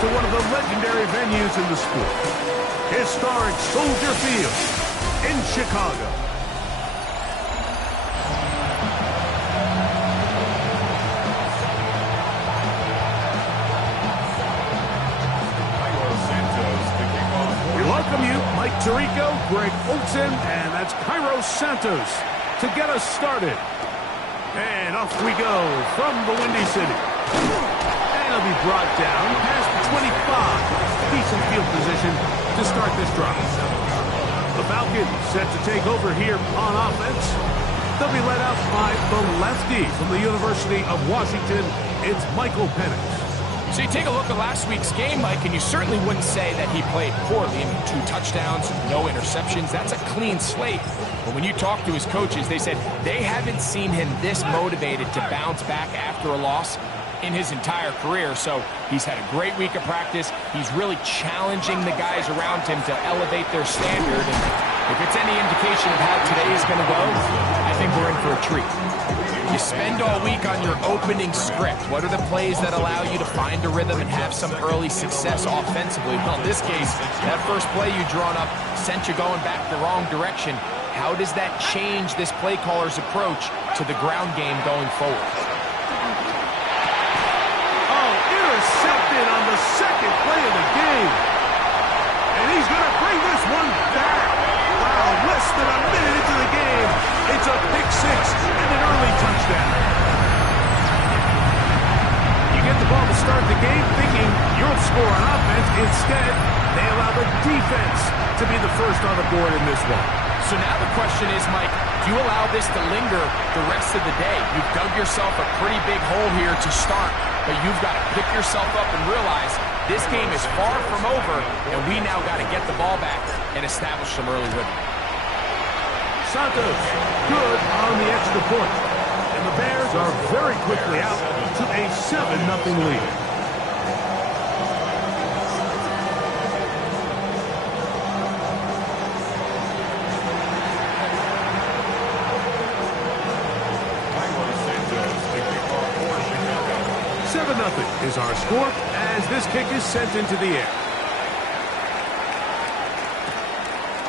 to one of the legendary venues in the sport. Historic Soldier Field in Chicago. We welcome you, Mike Tirico, Greg Olsen, and that's Cairo Santos to get us started. And off we go from the Windy City. And it'll be brought down past the 25. Decent field position to start this drive. The Falcons set to take over here on offense. They'll be led out by the lefty from the University of Washington. It's Michael Penix. So you take a look at last week's game, Mike, and you certainly wouldn't say that he played poorly. I mean, 2 touchdowns, no interceptions. That's a clean slate. But when you talk to his coaches, they said they haven't seen him this motivated to bounce back after a loss in his entire career. So he's had a great week of practice. He's really challenging the guys around him to elevate their standard. And if it's any indication of how today is going to go, I think we're in for a treat. You spend all week on your opening script. What are the plays that allow you to find a rhythm and have some early success offensively? Well, in this case, that first play you drawn up sent you going back the wrong direction. How does that change this play caller's approach to the ground game going forward? Oh, intercepted on the second play of the game. And he's going to bring this one back. Wow, less than a minute into the game. It's a pick six and an early touchdown. You get the ball to start the game thinking you'll score on offense. Instead, they allow the defense to be the first on the board in this one. So now the question is, Mike, do you allow this to linger the rest of the day? You've dug yourself a pretty big hole here to start, but you've got to pick yourself up and realize this game is far from over, and we now got to get the ball back and establish some early rhythm. Santos, good on the extra point. And the Bears are very quickly out to a 7-0 lead. Is our score as this kick is sent into the air.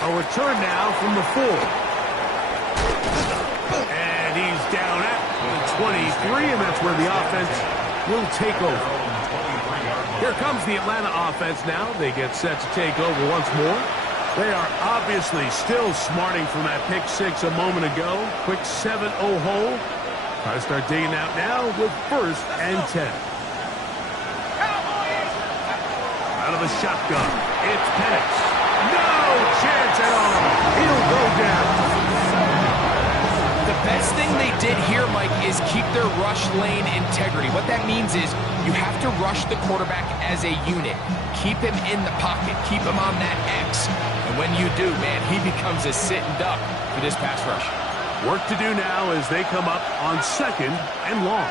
A return now from the 4. And he's down at the 23, and that's where the offense will take over. Here comes the Atlanta offense now. They get set to take over once more. They are obviously still smarting from that pick six a moment ago. Quick 7-0 hole. Try to start digging out now with 1st and 10. Out of a shotgun, it's Penix. No chance at all. He'll go down. The best thing they did here, Mike, is keep their rush lane integrity. What that means is you have to rush the quarterback as a unit. Keep him in the pocket. Keep him on that X. And when you do, man, he becomes a sitting duck for this pass rush. Work to do now as they come up on 2nd and long.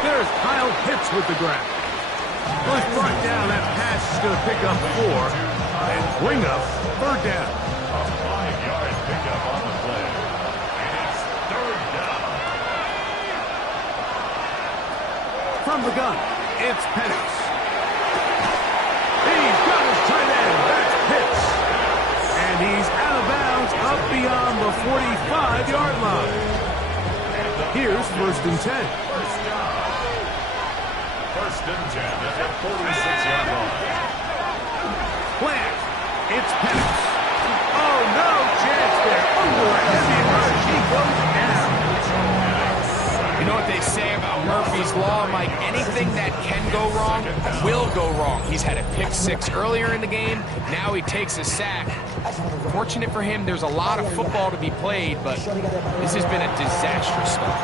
There's Kyle Pitts with the grab. Well, he's brought down. That pass is going to pick up 4 and bring up 3rd down. A 5-yard pickup on the play. And it's 3rd down. From the gun, it's Penix. He's got his tight end. That's Pitts. And he's out of bounds up beyond the 45-yard line. Here's 1st and 10. First down. 1st and 10 at the 46-yard line. Plant. It's Penix. Oh, no chance there. Under a heavy rush. He goes down. You know what they say about Murphy's Law, Mike? Anything that can go wrong will go wrong. He's had a pick six earlier in the game. Now he takes a sack. Fortunate for him, there's a lot of football to be played, but this has been a disastrous start.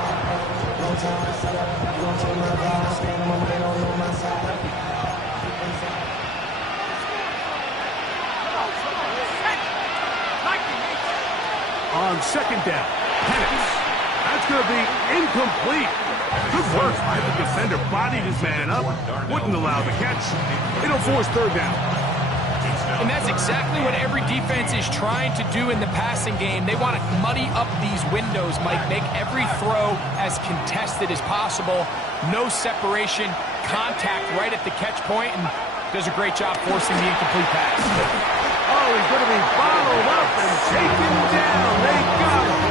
On 2nd down, Penix. That's going to be incomplete. Good work by the defender. Bodied his man up. Wouldn't allow the catch. It'll force 3rd down. And that's exactly what every defense is trying to do in the passing game. They want to muddy up these windows, Mike. Make every throw as contested as possible. No separation. contact right at the catch point and does a great job forcing the incomplete pass. Oh, he's going to be bottled up and taken down. They got him.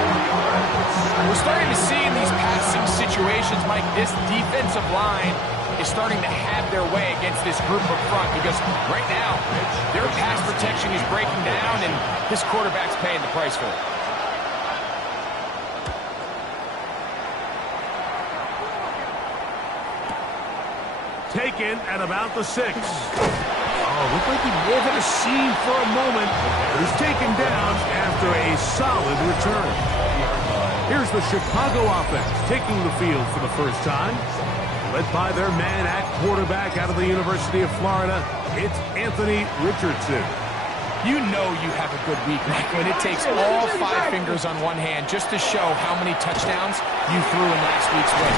We're starting to see in these passing situations, Mike, this defensive line is starting to have their way against this group up front because right now, their pass protection is breaking down and this quarterback's paying the price for it. Taken at about the 6. Oh, looked like he may have hit a seam for a moment. He's taken down after a solid return. Here's the Chicago offense taking the field for the first time. Led by their man at quarterback out of the University of Florida, it's Anthony Richardson. You know you have a good week, Mike, when it takes all 5 fingers on one hand just to show how many touchdowns you threw in last week's win.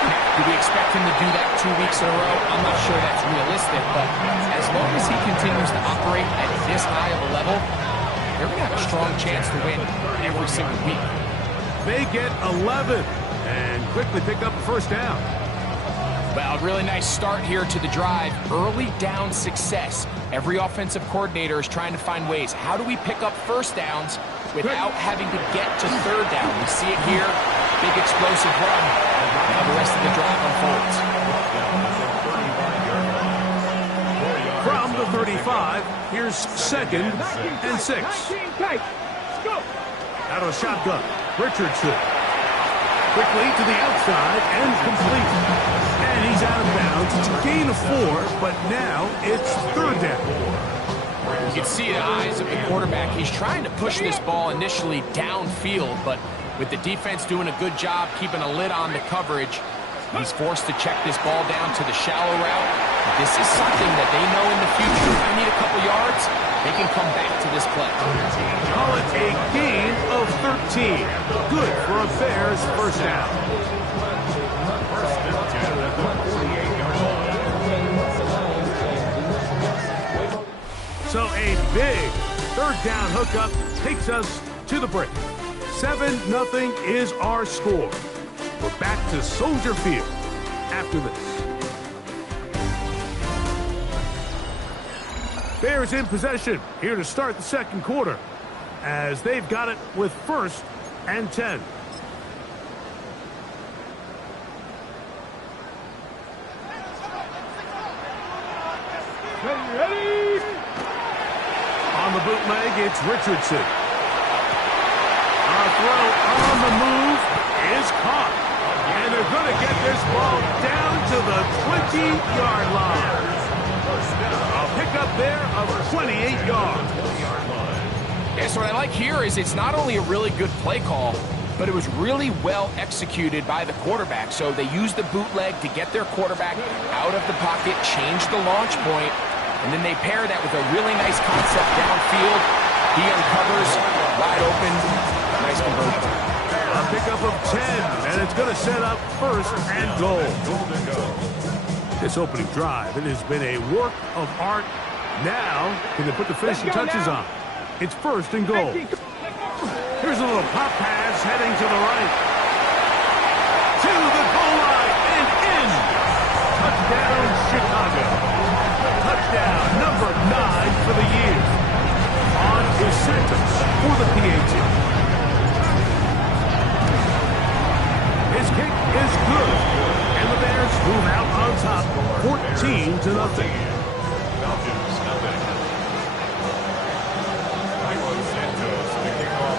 Now, do we expect him to do that 2 weeks in a row? I'm not sure that's realistic, but as long as he continues to operate at this high of a level, they're going to have a strong chance to win every single week. They get 11 and quickly pick up a first down. Well, really nice start here to the drive. Early down success. Every offensive coordinator is trying to find ways. How do we pick up first downs without having to get to third down? We see it here. Big explosive run. Now the rest of the drive unfolds. From the 35, here's 2nd and 6. Out of a shotgun, Richardson. Quickly to the outside and complete. And he's out of bounds. Gain of 4, but now it's 3rd down. You can see the eyes of the quarterback. He's trying to push this ball initially downfield, but with the defense doing a good job keeping a lid on the coverage, he's forced to check this ball down to the shallow route. This is something that they know in the future. If they need a couple yards, they can come back to this play. Call it a gain of 13. Good for a Bears first down. So a big 3rd down hookup takes us to the break. 7-0 is our score. We're back to Soldier Field after this. Bears in possession here to start the 2nd quarter as they've got it with 1st and 10. Ready? On the bootleg, it's Richardson. A throw on the move is caught. And they're going to get this ball down to the 20-yard line. A pickup there of 28 yards. Yeah, so what I like here is it's not only a really good play call, but it was really well executed by the quarterback. So they used the bootleg to get their quarterback out of the pocket, change the launch point, and then they pair that with a really nice concept downfield. He uncovers, wide open, nice conversion. A pickup of 10, and it's going to set up 1st and goal. This opening drive, it has been a work of art. Now, can they put the finishing touches on? It's 1st and goal. Here's a little pop pass heading to the right. To the goal line and in. Touchdown, Chicago. Touchdown number 9 for the year. On to Santos for the PAT. His kick is good. And the Bears move out on top 14-0.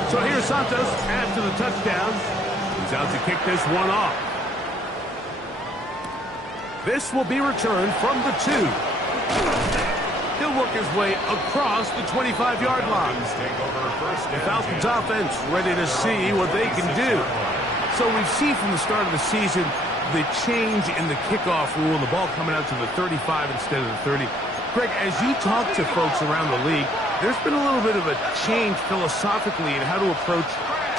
So here's Santos after the touchdown. He's out to kick this one off. This will be returned from the 2. He'll work his way across the 25-yard line. The Falcons offense ready to see what they can do. So we've seen from the start of the season the change in the kickoff rule and the ball coming out to the 35 instead of the 30. Greg, as you talk to folks around the league, there's been a little bit of a change philosophically in how to approach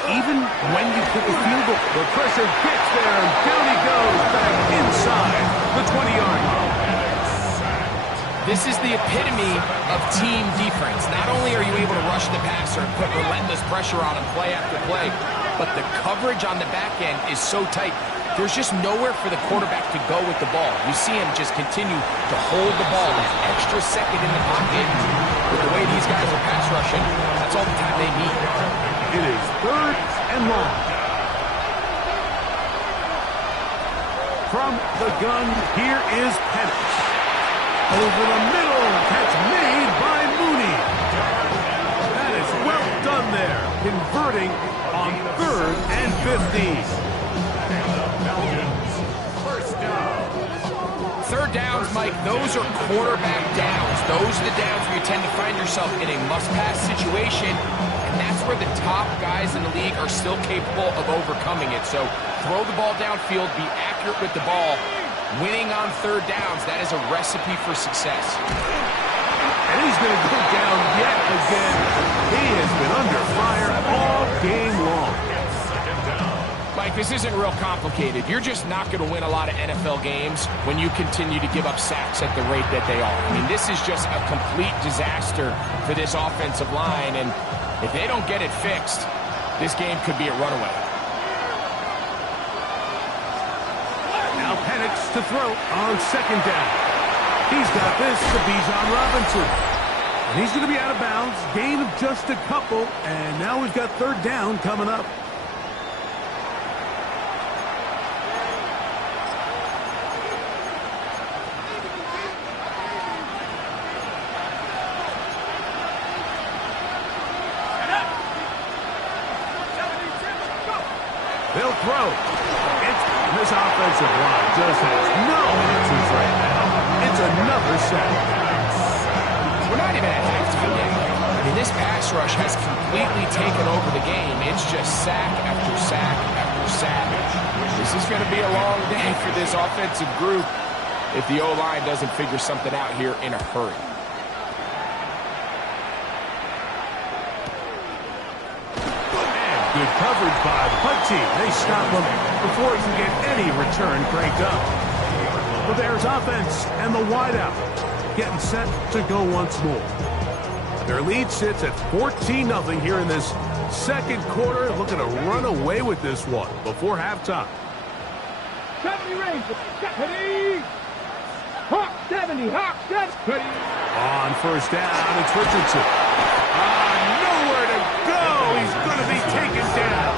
even when you kick a field goal. The pressure gets there, and down he goes back inside the 20-yard line. This is the epitome of team defense. Not only are you able to rush the passer and put relentless pressure on him play after play, but the coverage on the back end is so tight. there's just nowhere for the quarterback to go with the ball. You see him just continue to hold the ball that extra second in the pocket. With the way these guys are pass rushing, that's all the time they need. It is 3rd and long. From the gun, here is Penix. Over the middle, catch made by Mooney. That is well done there, converting on 3rd and 15. Third downs, Mike, those are quarterback downs. Those are the downs where you tend to find yourself in a must-pass situation, and that's where the top guys in the league are still capable of overcoming it. So throw the ball downfield, be accurate with the ball. Winning on third downs, that is a recipe for success. And he's going to go down yet again. He has been under fire all game long. Mike, this isn't real complicated. You're just not going to win a lot of NFL games when you continue to give up sacks at the rate that they are. I mean, this is just a complete disaster for this offensive line, and if they don't get it fixed, this game could be a runaway. Now Penix to throw on 2nd down. He's got this to Bijan Robinson. And he's going to be out of bounds, gain of just a couple, and now we've got 3rd down coming up. They'll throw. This offensive line just has no answers right now. It's another sack. We're not even at halftime yet. I mean, this pass rush has completely taken over the game. It's just sack after sack after sack. This is going to be a long day for this offensive group if the O-line doesn't figure something out here in a hurry. Good coverage by the punt team. They stop him before he can get any return cranked up. The Bears offense and the wideout getting set to go once more. Their lead sits at 14-0 here in this 2nd quarter. Looking to run away with this one before halftime. 70 Rangers. 70. Hawk 70. Hawk 70. On 1st down, it's Richardson. Nowhere to go. He's going to be taken down.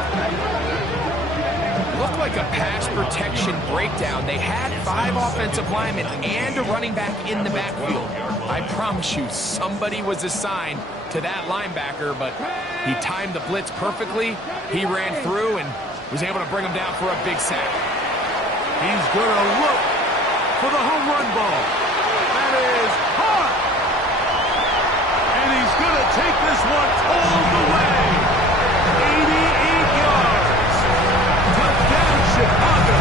Looked like a pass protection breakdown. They had 5 offensive linemen and a running back in the backfield. I promise you, somebody was assigned to that linebacker, but he timed the blitz perfectly. He ran through and was able to bring him down for a big sack. He's going to look for the home run ball. That is hot. And he's going to take this one all the way. 88 yards. Touchdown, Chicago.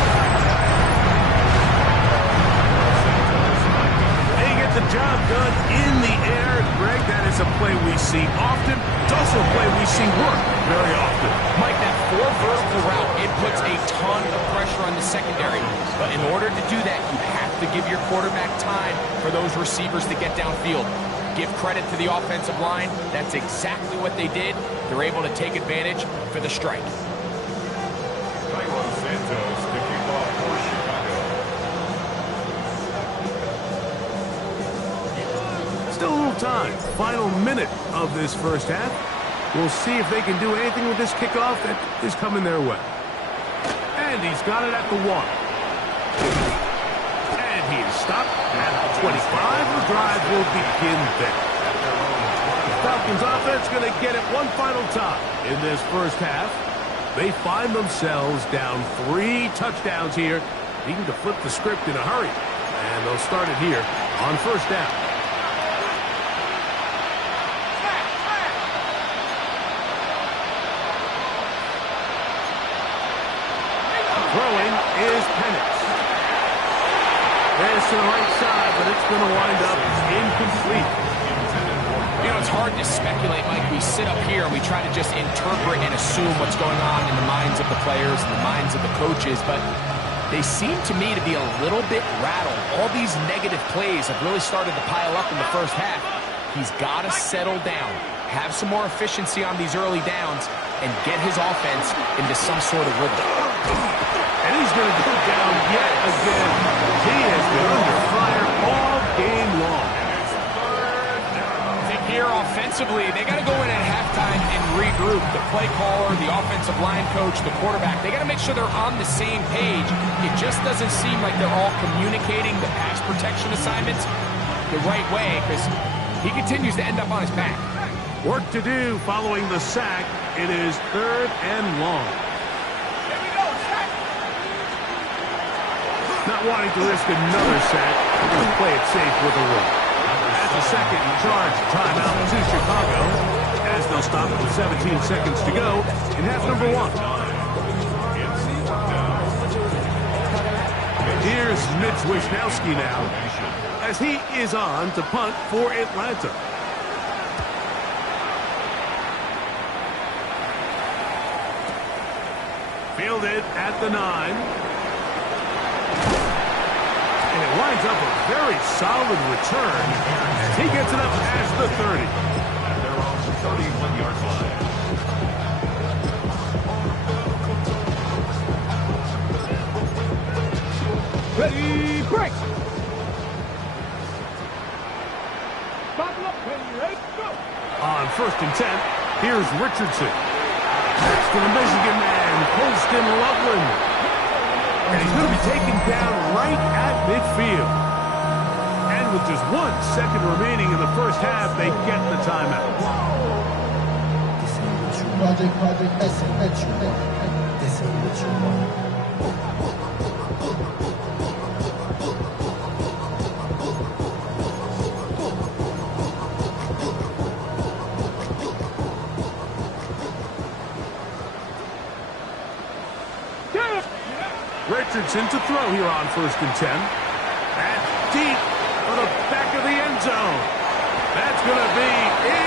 They get the job done in the air. Greg, that is a play we see often. It's also a play we see work very often. Mike, that 4 vertical route, it puts a ton of pressure on the secondary. But in order to do that, you have to give your quarterback time for those receivers to get downfield. Give credit to the offensive line. That's exactly what they did. They're able to take advantage for the strike. Cairo Santos to kick off for Chicago. Still a little time. Final minute of this 1st half. We'll see if they can do anything with this kickoff that is coming their way. And he's got it at the 1. And he is stopped at the 25. The drive will begin there. The Falcons offense going to get it one final time in this 1st half. They find themselves down 3 touchdowns here. Needing to flip the script in a hurry. And they'll start it here on 1st down. Throwing is Penix. There's to the right side, but it's going to wind up incomplete. You know, it's hard to speculate, Mike. We sit up here and we try to just interpret and assume what's going on in the minds of the players and the minds of the coaches, but they seem to me to be a little bit rattled. All these negative plays have really started to pile up in the 1st half. He's got to settle down, have some more efficiency on these early downs, and get his offense into some sort of rhythm. And And he's going to go down yet again. He has been under fire all game long. I think here offensively, they got to go in at halftime and regroup. The play caller, the offensive line coach, the quarterback, they got to make sure they're on the same page. It just doesn't seem like they're all communicating the pass protection assignments the right way because he continues to end up on his back. Work to do following the sack. It is 3rd and long. Not wanting to risk another sack, they're going to play it safe with a run. That's a second charge timeout to Chicago, as they'll stop it with 17 seconds to go in half number 1. Here's Mitch Wishnowsky now, as he is on to punt for Atlanta. Fielded at the 9. And it winds up a very solid return as he gets it up as the 30. And they're on the 31-yard line. Ready, break! Buckle up, ready, go! On 1st and 10, here's Richardson. Next to the Michigan man, Colston Loveland. And he's going to be taken down right at midfield. And with just 1 second remaining in the first half, they get the timeout. Project, this ain't what you want. Richardson to throw here on 1st and 10. That's deep for the back of the end zone. That's going to be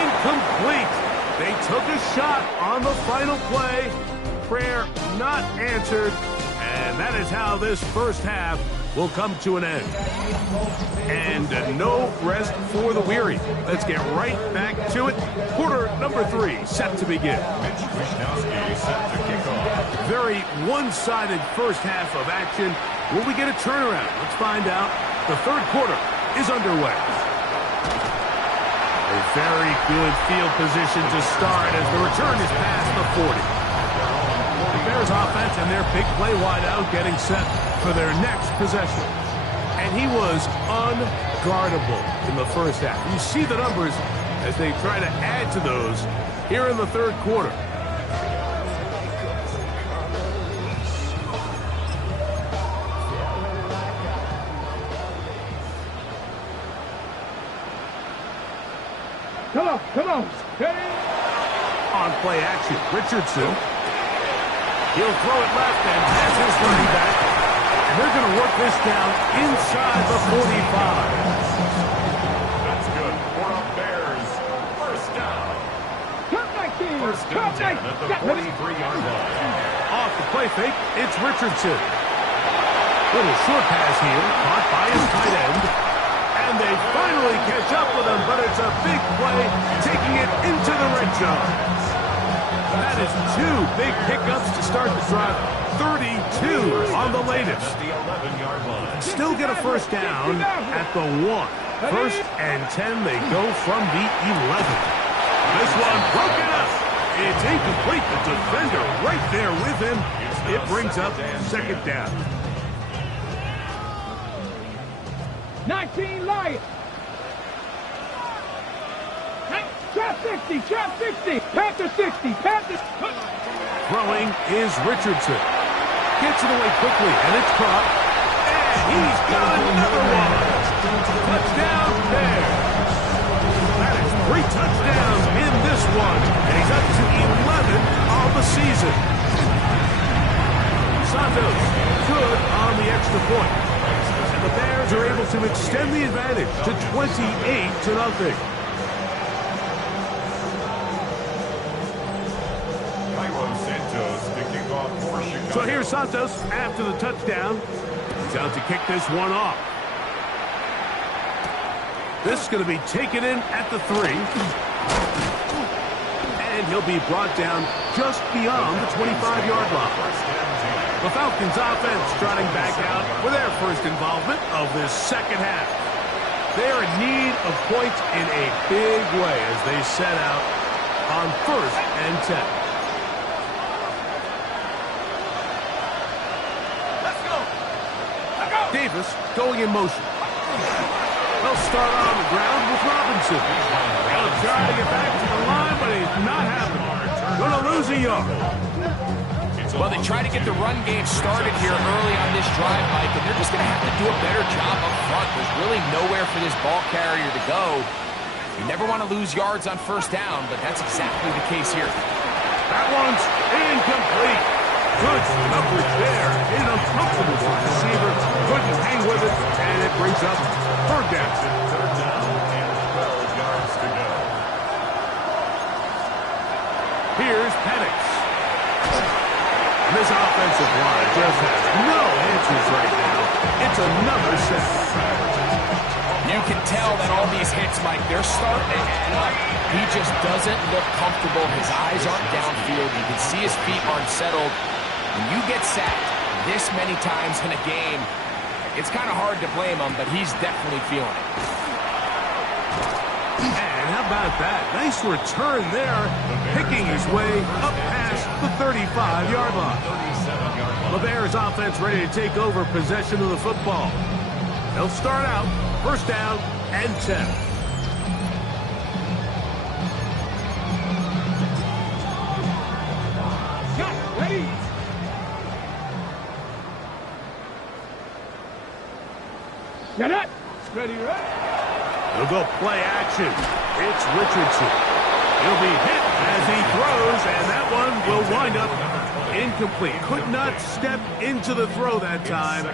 incomplete. They took a shot on the final play. Prayer not answered. And that is how this first half will come to an end. And no rest for the weary. Let's get right back to it. Quarter number 3 set to begin. Mitch Wishnowsky set to kick off. Very one-sided first half of action. Will we get a turnaround? Let's find out. The 3rd quarter is underway. A very good field position to start as the return is past the 40. The Bears offense and their big play wideout getting set for their next possession. And he was unguardable in the first half. You see the numbers as they try to add to those here in the 3rd quarter. Come on. Ready? On play action, Richardson. He'll throw it left and has his running back. And they're going to work this down inside the 45. That's good for the Bears. First down. Come 19. First and 10 at the 43-yard line. Off the play fake, it's Richardson. Little short pass here, caught by his tight end. And they finally catch up with him, but it's a big play, taking it into the red zone. That is 2 big pickups to start the drive. 32 on the latest. At the 11-yard line. Still get a first down at the 1. 1st and 10, they go from the 11. This one broken up. It's incomplete. The defender right there with him. It brings up 2nd down. 19 Lions. Trap 60, trap 60. Panther 60, Panther. Throwing is Richardson. Gets it away quickly, and it's caught. And he's got another one. Touchdown Bears. That is 3 touchdowns in this one, and he's up to 11 on the season. Santos good on the extra point. And the Bears are able to extend the advantage to 28-0. So here's Santos after the touchdown. He's out to kick this one off. This is going to be taken in at the 3. And he'll be brought down just beyond the 25-yard line. The Falcons offense trotting back out for their first involvement of this second half. They are in need of points in a big way as they set out on 1st and 10. Let's go. Davis going in motion. They'll start on the ground with Robinson. They'll try to get back to the line, but it's not happening. Going to lose a yard. Well, they try to get the run game started here early on this drive, Mike, and they're just going to have to do a better job up front. There's really nowhere for this ball carrier to go. You never want to lose yards on 1st down, but that's exactly the case here. That one's incomplete. Good coverage there. It's uncomfortable for the receiver. Couldn't hang with it, and it brings up 3rd down. 3rd down and 12 yards to go. Here's Penix. This offensive line just has no answers right now. It's another sack. You can tell that all these hits, Mike, they're starting to add up. He just doesn't look comfortable. His eyes aren't downfield. You can see his feet aren't settled. When you get sacked this many times in a game, it's kind of hard to blame him, but he's definitely feeling it. And how about that? Nice return there, picking his way up past the 35-yard line. The Bears offense ready to take over possession of the football. They'll start out 1st down and 10. Shot, ready. Get it. Ready, ready. They'll go play action. It's Richardson. He'll be hit as he throws, and that one will wind up incomplete. Could not step into the throw that time.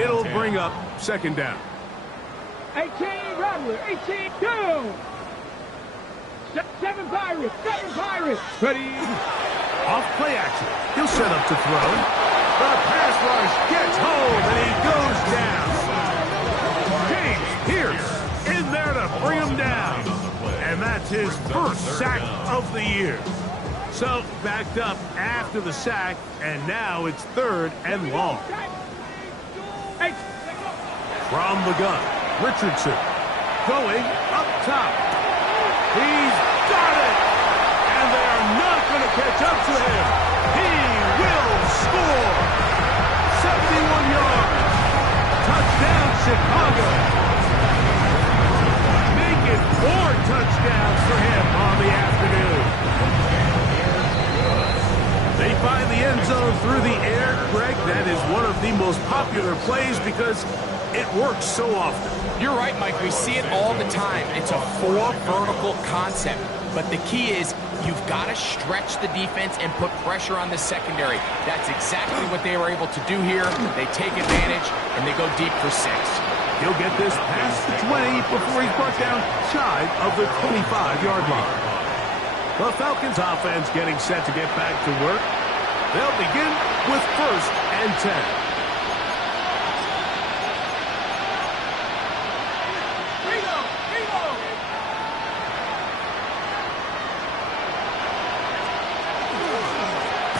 It'll bring up 2nd down. 18, Rattler. 18, go. 7 Pirates. 7 Pirates. Ready. Off play action. He'll set up to throw. The pass rush gets home, and he goes down. James Pierce in there to bring him down. And that's his 1st sack of the year. So backed up after the sack, and now it's 3rd and long. From the gun, Richardson going up top. He's got it! And they are not going to catch up to him. He will score! 71 yards. Touchdown, Chicago. Make it 4 touchdowns for him on the afternoon. They find the end zone through the air, Greg. That is one of the most popular plays because it works so often. You're right, Mike. We see it all the time. It's a 4 vertical concept. But the key is you've got to stretch the defense and put pressure on the secondary. That's exactly what they were able to do here. They take advantage, and they go deep for 6. He'll get this past the 20 before he's brought down shy of the 25-yard line. The Falcons offense getting set to get back to work. They'll begin with 1st and 10.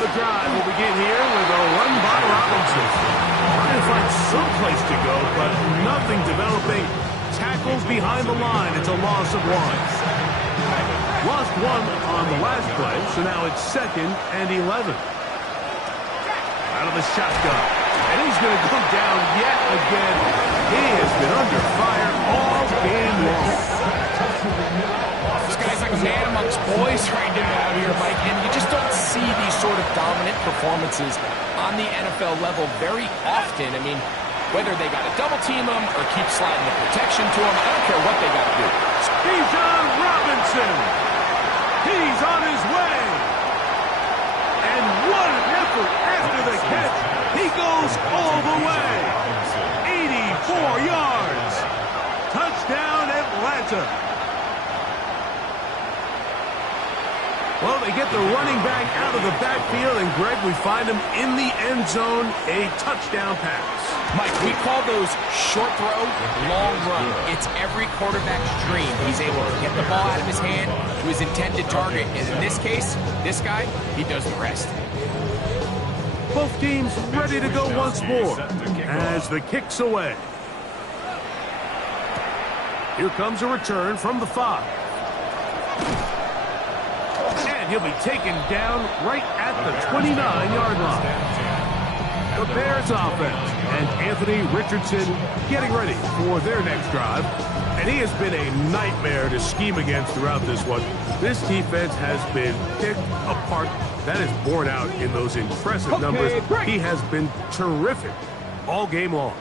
The drive will begin here with a run by Robinson. Trying to find some place to go, but nothing developing. Tackles behind the line. It's a loss of 1. Lost 1 on the last play, so now it's 2nd and 11. Out of the shotgun. And he's going to go down yet again. He has been under fire all game long. This guy's like a man amongst boys right now here, Mike, and you just don't see these sort of dominant performances on the NFL level very often. I mean, whether they got to double team him or keep sliding the protection to him, I don't care what they got to do. Bijan Robinson. He's on his way. And what an effort after the catch. He goes all the way. 84 yards. Touchdown, Atlanta. Well, they get the running back out of the backfield, and Greg, we find him in the end zone, a touchdown pass. Mike, we call those short throw, long run. It's every quarterback's dream. He's able to get the ball out of his hand to his intended target. And in this case, this guy, he does the rest. Both teams ready to go once more as the kick's away. Here comes a return from the 5. And he'll be taken down right at the 29-yard line. The Bears offense and Anthony Richardson getting ready for their next drive. And he has been a nightmare to scheme against throughout this one. This defense has been picked apart. That is borne out in those impressive numbers. He has been terrific all game long.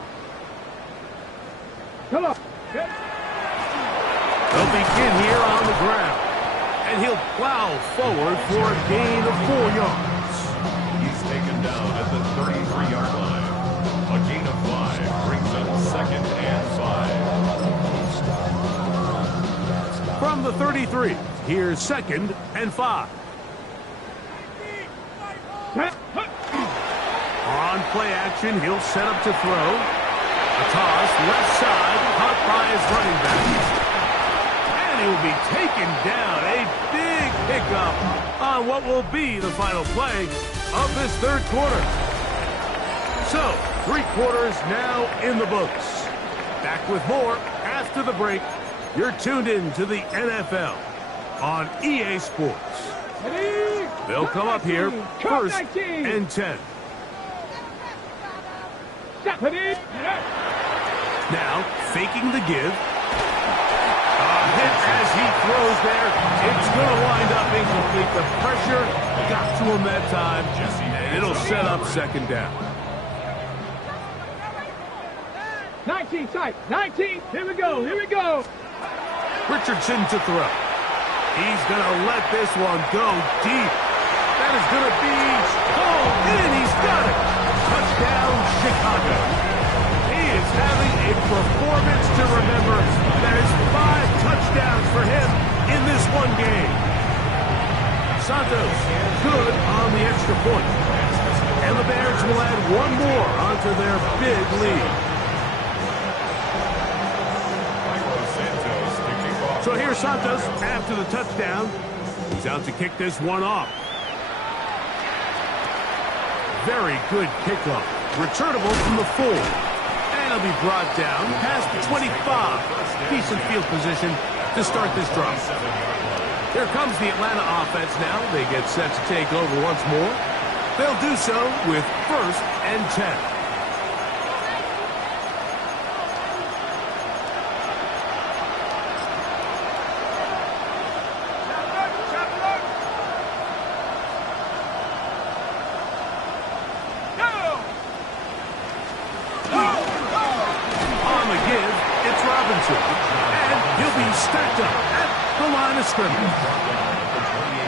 Come on. They'll begin here on the ground. And he'll plow forward for a gain of 4 yards. He's taken down at the 33-yard line. A gain of 5 brings up 2nd and 5. From the 33, here's 2nd and 5. On play action, he'll set up to throw. A toss, left side, caught by his running back. And he will be taken down. A big pickup on what will be the final play of this third quarter. So, 3 quarters now in the books. Back with more after the break. You're tuned in to the NFL on EA Sports. They'll come up here, 1st and 10. Now, faking the give. A hit as he throws there. It's going to wind up incomplete. The pressure got to him that time, and it'll set up 2nd down. 19 tight. 19. Here we go. Here we go. Richardson to throw. He's going to let this one go deep. That is going to be called in. He's got it. Touchdown, Chicago. He is having a performance to remember. There's 5 touchdowns for him in this one game. Santos, good on the extra point. And the Bears will add 1 more onto their big lead. So here's Santos after the touchdown. He's out to kick this one off. Very good kickoff. Returnable from the 4. And he'll be brought down past the 25. Decent field position to start this drive. Here comes the Atlanta offense now. They get set to take over once more. They'll do so with 1st and 10.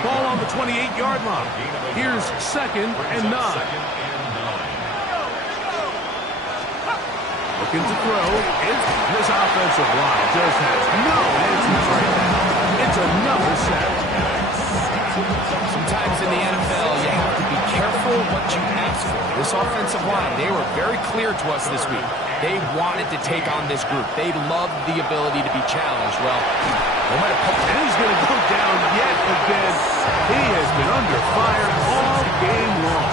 Ball on the 28-yard line. Here's 2nd and 9. Looking to throw. This offensive line just has no answers right now. It's another sack. Sometimes in the NFL, you have to be careful what you ask for. This offensive line, they were very clear to us this week. They wanted to take on this group. They loved the ability to be challenged. Well, no matter and he's going to go down yet again. He has been under fire all game long.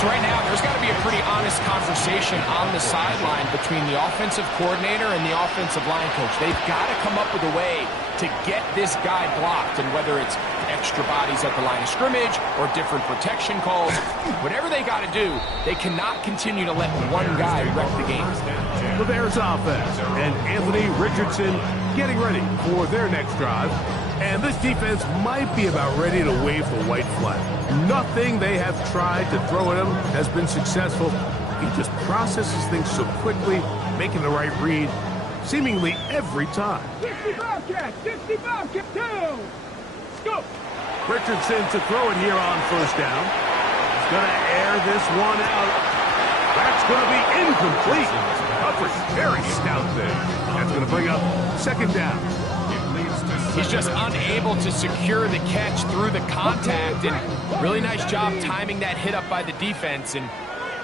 So right now, there's got to be a pretty honest conversation on the sideline between the offensive coordinator and the offensive line coach. They've got to come up with a way to get this guy blocked, and whether it's extra bodies at the line of scrimmage or different protection calls, whatever they got to do, they cannot continue to let one guy wreck the game. The Bears offense and Anthony Richardson getting ready for their next drive. And this defense might be about ready to wave the white flag. Nothing they have tried to throw at him has been successful. He just processes things so quickly, making the right read seemingly every time. 60 Bobcat, 60 Bobcat, 2. Go. Richardson to throw it here on 1st down. He's going to air this one out. That's going to be incomplete. Coverage very stout there. That's going to bring up 2nd down. He's just unable to secure the catch through the contact, and really nice job timing that hit up by the defense. And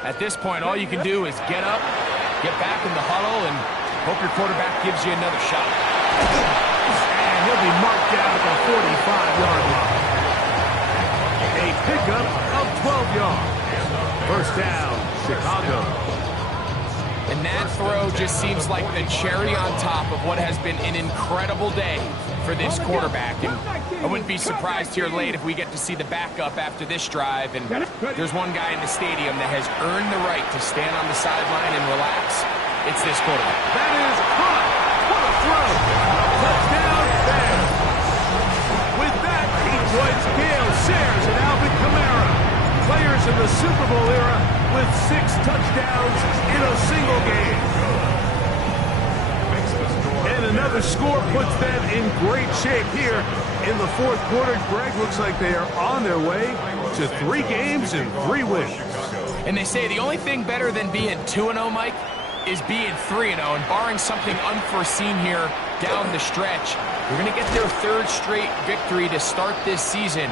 at this point, all you can do is get up, get back in the huddle, and hope your quarterback gives you another shot. And he'll be marked down at the 45-yard line. A pickup of 12 yards. First down, Chicago. And that throw just seems like the cherry on top of what has been an incredible day for this quarterback. And I wouldn't be surprised here late if we get to see the backup after this drive. And there's one guy in the stadium that has earned the right to stand on the sideline and relax. It's this quarterback. That is caught. What a throw. Touchdown, Bears. With that, he joins Gale Sayers and Alvin Kamara, players in the Super Bowl era with 6 touchdowns in a single game. And another score puts them in great shape here in the fourth quarter. Greg, looks like they are on their way to 3 games and 3 wins. And they say the only thing better than being 2-0, Mike, is being 3-0. And barring something unforeseen here down the stretch, we're going to get their 3rd straight victory to start this season.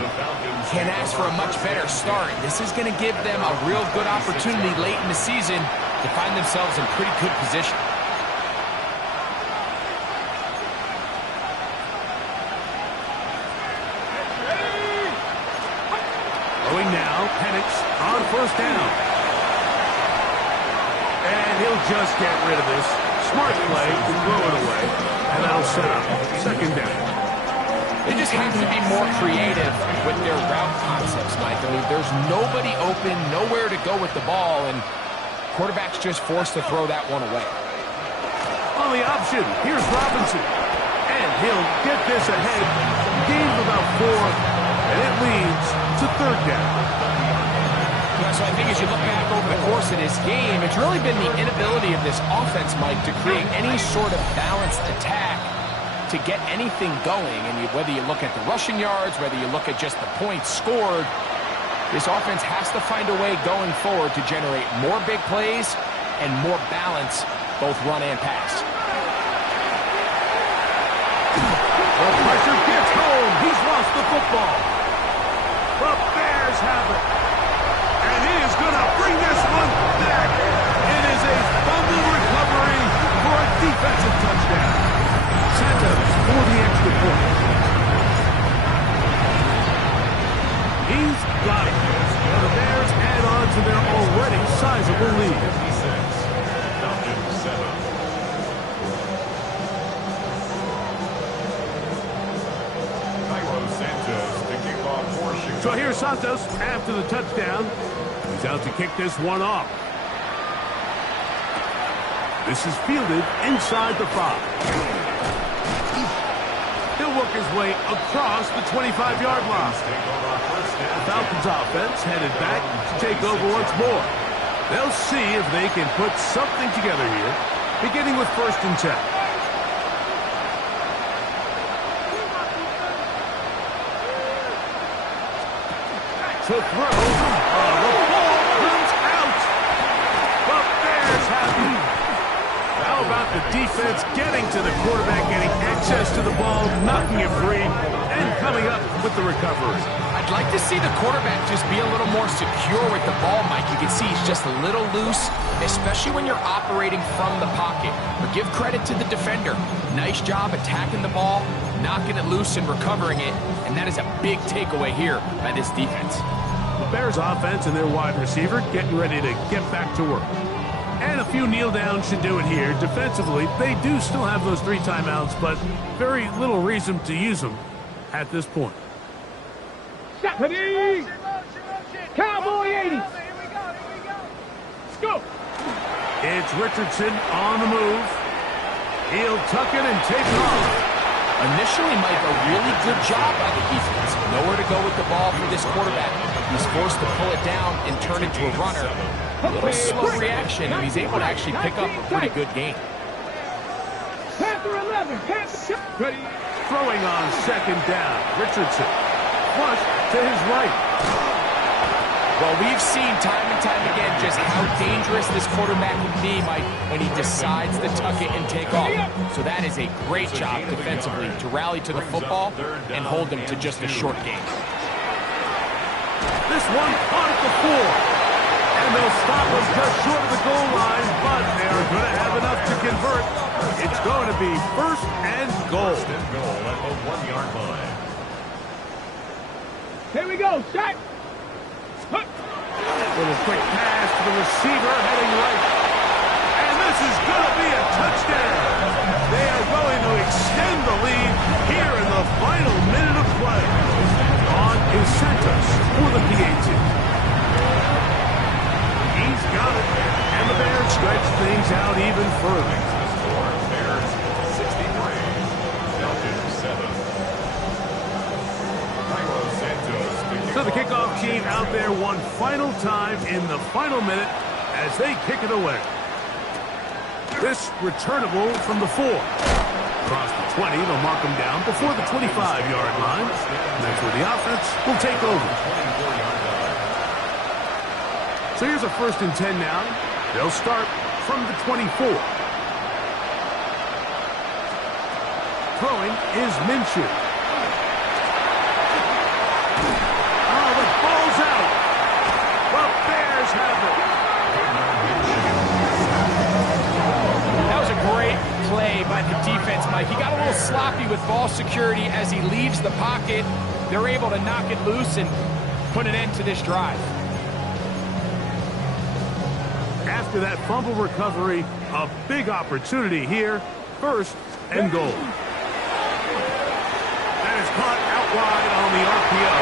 Can't ask for a much better start. This is going to give them a real good opportunity late in the season to find themselves in pretty good position. Going now, Penix on first down. And he'll just get rid of this. Smart play to throw it away. And that'll set up second down. They just have to be more creative with their route concepts, Mike. I mean, there's nobody open, nowhere to go with the ball, and quarterback's just forced to throw that one away. On the option, here's Robinson. And he'll get this ahead. Gain of about 4, and it leads to third down. Yeah, so I think as you look back over the course of this game, it's really been the inability of this offense, Mike, to create any sort of balanced attack to get anything going. And whether you look at the rushing yards, whether you look at just the points scored, this offense has to find a way going forward to generate more big plays and more balance, both run and pass. The pressure gets home. He's lost the football. The Bears have it. And he is going to bring this one back. It is a fumble recovery for a defensive touchdown. Santos for the extra point. He's got it. The Bears add on to their already sizable lead. 56, So here's Santos after the touchdown. He's out to kick this one off. This is fielded inside the 5. He'll work his way across the 25-yard line. The Falcons offense headed back to take over once more. They'll see if they can put something together here, beginning with 1st and 10. To throw. The ball comes out. The Bears happy. How about the defense getting to the quarterback, getting access to the ball, knocking it free, and coming up with the recovery. I'd like to see the quarterback just be a little more secure with the ball, Mike. You can see he's just a little loose, especially when you're operating from the pocket. But give credit to the defender. Nice job attacking the ball, knocking it loose and recovering it, and that is a big takeaway here by this defense. The Bears offense and their wide receiver getting ready to get back to work. And a few kneel downs should do it here. Defensively, they do still have those 3 timeouts, but very little reason to use them at this point. Ready? Cowboy 80. Let's go. It's Richardson on the move. He'll tuck it and take it off. Initially, Mike, a really good job by the defense. Nowhere to go with the ball for this quarterback. He's forced to pull it down and turn into a runner. A little slow reaction, and he's able to actually pick up a pretty good game. Panther 11. Panther. Ready? Throwing on 2nd down. Richardson. Flush to his right. Well, we've seen time and time again just how dangerous this quarterback can be, Mike, when he decides to tuck it and take off. So that is a great job defensively to rally to the football and hold them to just a short game. This one caught at the 4. And they'll stop us just short of the goal line, but they're going to have enough to convert. It's going to be 1st and goal. First and goal at the 1-yard line. Here we go. Shot. Little quick pass to the receiver heading right. And this is going to be a touchdown. They are going to extend the lead here in the final minute of play. On is Santos for the PAT. He's got it. And the Bears stretch things out even further. Bears 63, Falcons 7. Cairo Santos. So the kickoff team out there one final time in the final minute as they kick it away. This returnable from the 4. Across the 20, they'll mark them down before the 25-yard line. And that's where the offense will take over. So here's a 1st and 10 now. They'll start from the 24. Throwing is Minshew. Oh, the ball's out. The Bears have it. That was a great play by the defense, Mike. He got a little sloppy with ball security as he leaves the pocket. They're able to knock it loose and put an end to this drive. After that fumble recovery, a big opportunity here. 1st and goal. That is caught out wide on the RPO.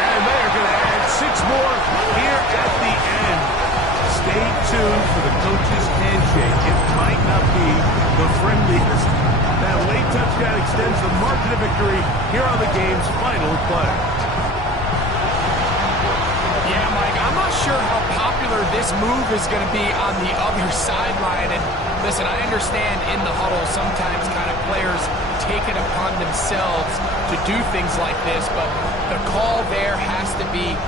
And they are going to add 6 more here at the end. Stay tuned for the coach's handshake. It might not be the friendliest. That late touchdown extends the margin of victory here on the game's final play. Yeah, Mike, I'm not sure how popular this move is going to be on the other sideline. And listen, I understand in the huddle sometimes kind of players take it upon themselves to do things like this, but the call there has to be